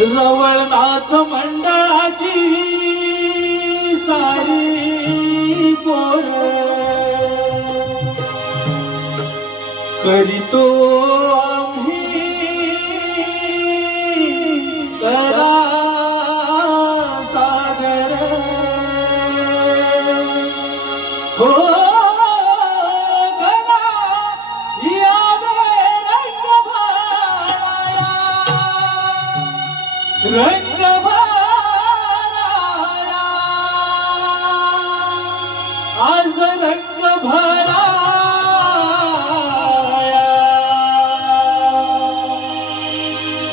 रवळनाथ मंडळाची सारी पोर. करीतो आम्ही करा सागर. हो आज रंग भरा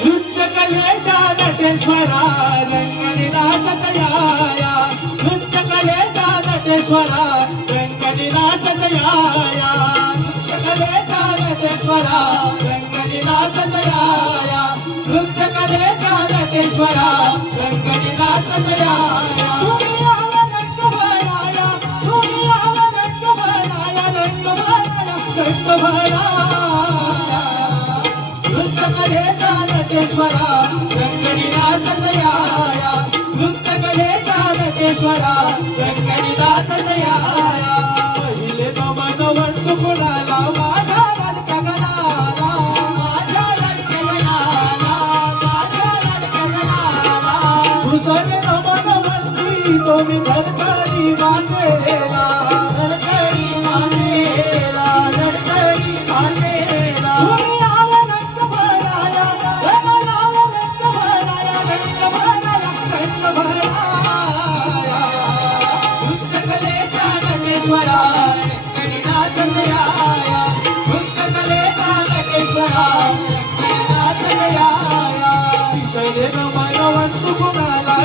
नृत्य कलेच्या नटेश्वरा रंगणी नाचतयाया नृत्य कलेच्या नटेश्वरा रंगणी नाचतयाया नृत्य कलेच्या नटेश्वरा परमेश्वरा व्यंकटनाथ दया. तारकेश्वरा व्यंकटनाथ दया. नृत्य करे तारकेश्वरा व्यंकटनाथ हुसन अमन बंदी तो मी धरकरी मातेला धरकरी मातेला धरकरी मातेला भराया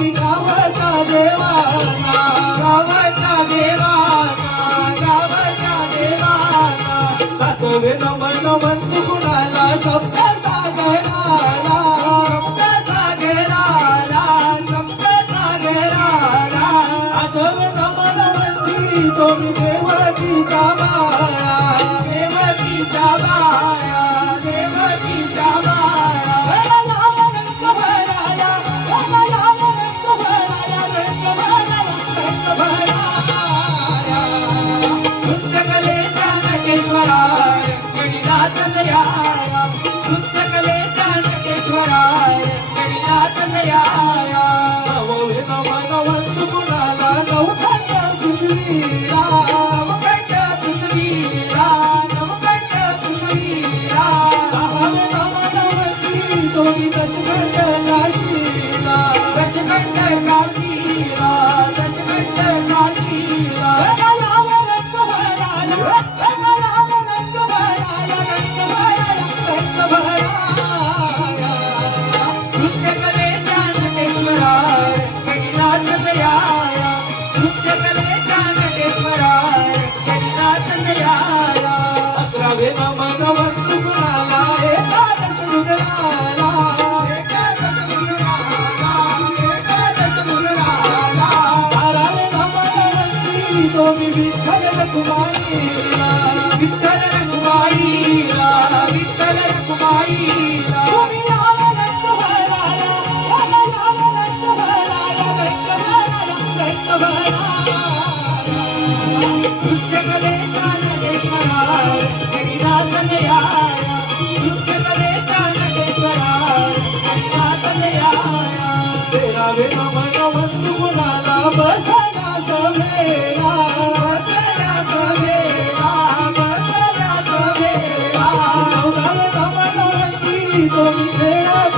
मी गावचा देवा गावचा देवा गावचा देवा. सातोवे नमन नमन तू कुणाला सप्त सागराला सप्त सागराला सप्त सागराला. आठवे नमन मंदिर तो मी Don't be the విత్తల కుమారి విత్తల కుమారి तो मी खेळाचा घडा